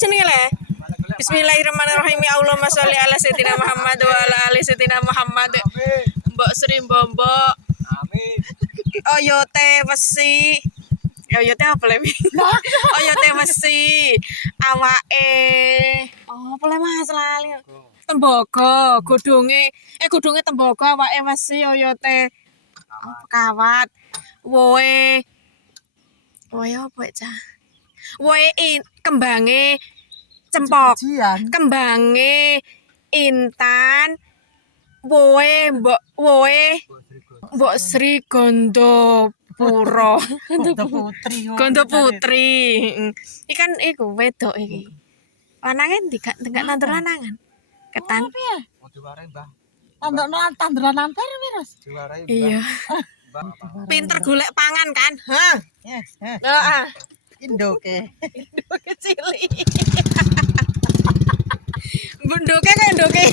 jenenge le? Bismillahirrahmanirrahim. Ya Allah sholli ala sayyidina Muhammad wa ala ali sayyidina Muhammad. Mbok Sri Mbok. Amin. Oyote wesi. Oyote apa le? Oyote wesi. Awake. Oh, apa le Mas lali. Tembaga, godhonge tembaga, awake wesi, oyote kawat. Woe apa cah? Woe kembange cempok. Kembange intan. Woe Mbok Sri Gondopuro. Gondo putri. Ikan iku wedok iki. Lanange ndik gak nandur lanangan. Ketan. Tanduran ampir Miras. Iya. Pinter golek pangan kan? Hah. Heeh. Indoke. Indoke cilik. Bundoke kok indoke.